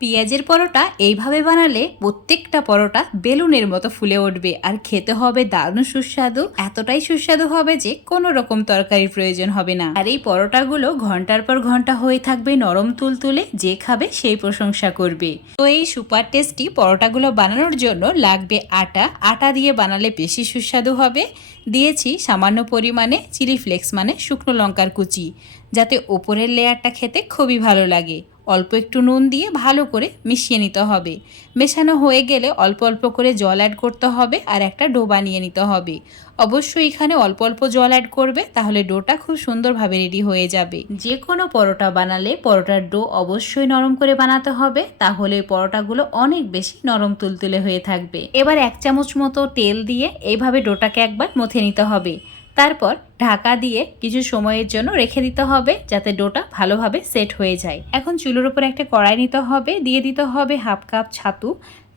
পেঁয়াজের পরোটা এইভাবে বানালে প্রত্যেকটা পরোটা বেলুনের মতো ফুলে উঠবে আর খেতে হবে দারুণ সুস্বাদু। এতটাই সুস্বাদু হবে যে কোনো রকম তরকারির প্রয়োজন হবে না। আর এই পরোটাগুলো ঘণ্টার পর ঘণ্টা হয়ে থাকবে নরম তুলতুলে, যে খাবে সেই প্রশংসা করবে। তো এই সুপার টেস্টি পরোটাগুলো বানানোর জন্য লাগবে আটা। আটা দিয়ে বানালে বেশি সুস্বাদু হবে। দিয়েছি সামান্য পরিমাণে চিলি ফ্লেক্স মানে শুকনো লঙ্কার কুচি। যাতে ওপরের লেয়ারটা খেতে খুবই ভালো লাগে। অল্প একটু নুন দিয়ে ভালো করে মিশিয়ে নিতে হবে। মেশানো হয়ে গেলে অল্প অল্প করে জল অ্যাড করতে হবে আর একটা ডো বানিয়ে নিতে হবে। অবশ্যই এখানে অল্প অল্প জল অ্যাড করবে, তাহলে ডোটা খুব সুন্দরভাবে রেডি হয়ে যাবে। যে কোনো পরোটা বানালে পরোটার ডো অবশ্যই নরম করে বানাতে হবে, তাহলে পরোটাগুলো অনেক বেশি নরম তুলতুলে হয়ে থাকবে। এবার এক চামচ মতো তেল দিয়ে এইভাবে ডোটাকে একবার মথে নিতে হবে। তারপর ঢাকা দিয়ে কিছু সময়ের জন্য রেখে দিতে হবে যাতে ডোটা ভালোভাবে সেট হয়ে যায়। এখন চুলোর উপর একটা কড়াই নিতে হবে, দিয়ে দিতে হবে হাফ কাপ ছাতু।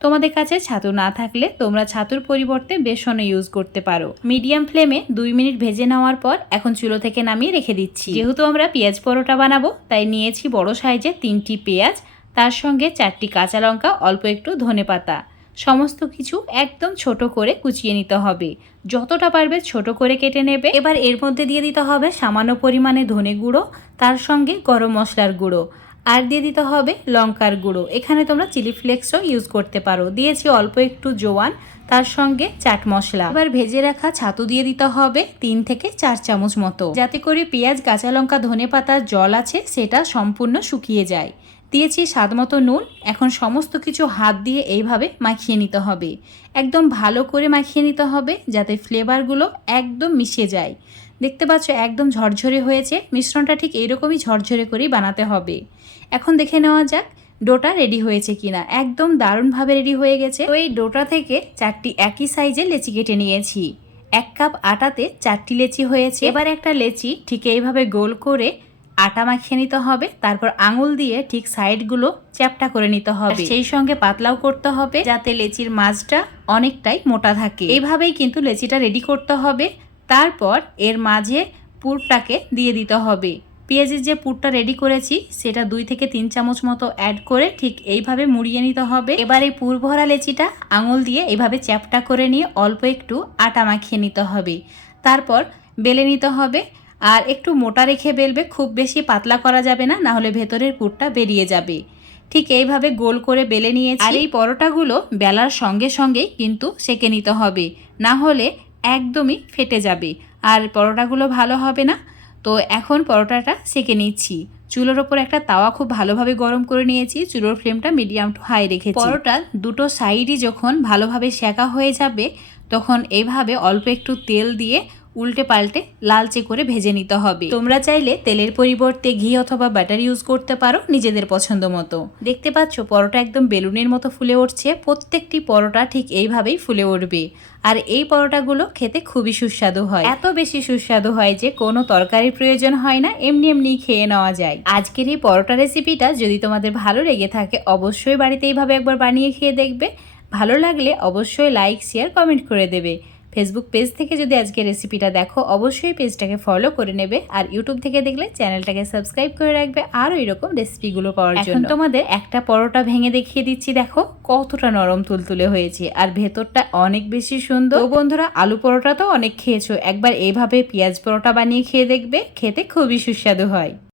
তোমাদের কাছে ছাতু না থাকলে তোমরা ছাতুর পরিবর্তে বেসনও ইউজ করতে পারো। মিডিয়াম ফ্লেমে দুই মিনিট ভেজে নেওয়ার পর এখন চুলো থেকে নামিয়ে রেখে দিচ্ছি। যেহেতু আমরা পেঁয়াজ পরোটা বানাবো, তাই নিয়েছি বড় সাইজের তিনটি পেঁয়াজ, তার সঙ্গে চারটি কাঁচা লঙ্কা, অল্প একটু ধনে পাতা সমস্ত কিছু একদম ছোট করে কুচিয়ে নিতে হবে। যতটা পারবে ছোট করে কেটে নেবে। এবার এর মধ্যে দিয়ে দিতে হবে সামান্য পরিমাণে ধনে গুঁড়ো, তার সঙ্গে গরম মশলার গুঁড়ো। আর দিয়ে দিতে হবে লঙ্কার গুঁড়ো। এখানে তোমরা চিলি ফ্লেক্সও ইউজ করতে পারো। দিয়েছি অল্প একটু জোয়ান, তার সঙ্গে চাট মশলা। এবার ভেজে রাখা ছাতু দিয়ে দিতে হবে তিন থেকে চার চামচ মতো। যাতে করে পেঁয়াজ, কাঁচা লঙ্কা, ধনে পাতার জল আছে, সেটা সম্পূর্ণ শুকিয়ে যায়। দিয়েছি স্বাদ মতো নুন। এখন সমস্ত কিছু হাত দিয়ে এইভাবে মাখিয়ে নিতে হবে। একদম ভালো করে মাখিয়ে নিতে হবে যাতে ফ্লেভারগুলো একদম মিশে যায়। দেখতে পাচ্ছ একদম ঝরঝরে হয়েছে। মিশ্রণটা ঠিক এইরকমই ঝরঝরে করেই বানাতে হবে। এখন দেখে নেওয়া যাক ডোটা রেডি হয়েছে কিনা। একদম দারুণভাবে রেডি হয়ে গেছে। এই ডোটা থেকে চারটি একই সাইজের লেচি কেটে নিয়েছি। এক কাপ আটাতে চারটি লেচি হয়েছে। এবার একটা লেচি ঠিক এইভাবে গোল করে আটা মাখিয়ে নিতে হবে, তারপর আঙুল দিয়ে ঠিক সাইডগুলো চ্যাপটা করে নিতে হবে। সেই সঙ্গে পাতলাও করতে হবে, যাতে লেচির মাছটা অনেকটাই মোটা থাকে। এইভাবেই কিন্তু লেচিটা রেডি করতে হবে। তারপর এর মাঝে পুরটাকে দিয়ে দিতে হবে। পেঁয়াজের যে পুরটা রেডি করেছি, সেটা দুই থেকে তিন চামচ মতো অ্যাড করে ঠিক এইভাবে মুড়িয়ে নিতে হবে। এবার এই পুর ভরা লেচিটা আঙুল দিয়ে এইভাবে চ্যাপটা করে নিয়ে অল্প একটু আটা মাখিয়ে নিতে হবে। তারপর বেলে নিতে হবে। আর একটু মোটা রেখে বেলবে, খুব বেশি পাতলা করা যাবে না না হলে ভেতরের পুরটা বেরিয়ে যাবে। ঠিক এইভাবে গোল করে বেলে নিয়েছি। আর এই পরোটাগুলো বেলার সঙ্গে সঙ্গেই কিন্তু সেকে নিতে হবে, না হলে একদমই ফেটে যাবে। আর পরোটাগুলো ভালো হবে না? তো এখন পরোটাটা সেকে নিচ্ছি। চুলোর ওপর একটা তাওয়া খুব ভালোভাবে গরম করে নিয়েছি, চুলোর ফ্লেমটা মিডিয়াম টু হাই রেখেছি। পরোটা দুটো সাইডই যখন ভালোভাবে সেকা হয়ে যাবে, তখন এইভাবে অল্প একটু তেল দিয়ে উল্টে পাল্টে লালচে করে ভেজে নিতে হবে। তোমরা চাইলে তেলের পরিবর্তে ঘি অথবা বাটার ইউজ করতে পারো নিজেদের পছন্দ মতো। দেখতে পাচ্ছ, পরোটা একদম বেলুনের মতো ফুলে উঠছে। প্রত্যেকটি পরোটা ঠিক এইভাবেই ফুলে উঠবে। আর এই পরোটাগুলো খেতে খুবই সুস্বাদু হয়। এত বেশি সুস্বাদু হয় যে কোনো তরকারির প্রয়োজন হয় না, এমনি এমনি খেয়ে নেওয়া যায়। আজকের এই পরোটা রেসিপিটা যদি তোমাদের ভালো লেগে থাকে, অবশ্যই বাড়িতে এইভাবে একবার বানিয়ে খেয়ে দেখবে। ভালো লাগলে অবশ্যই লাইক শেয়ার কমেন্ট করে দেবে। ফেসবুক পেজ থেকে যদি আজকে রেসিপিটা দেখো অবশ্যই পেজটাকে ফলো করে নেবে আর ইউটিউব থেকে দেখলে চ্যানেলটাকে সাবস্ক্রাইব করে রাখবে আরও এরকম রেসিপিগুলো পাওয়ার জন্য। তোমাদের একটা পরোটা ভেঙে দেখিয়ে দিচ্ছি দেখো কতটা নরম তুলতুলে হয়েছে আর ভেতরটা অনেক বেশি সুন্দর। বন্ধুরা আলু পরোটা তো অনেক খেয়েছো একবার এইভাবে পেঁয়াজ পরোটা বানিয়ে খেয়ে দেখবে খেতে খুবই সুস্বাদু হয়।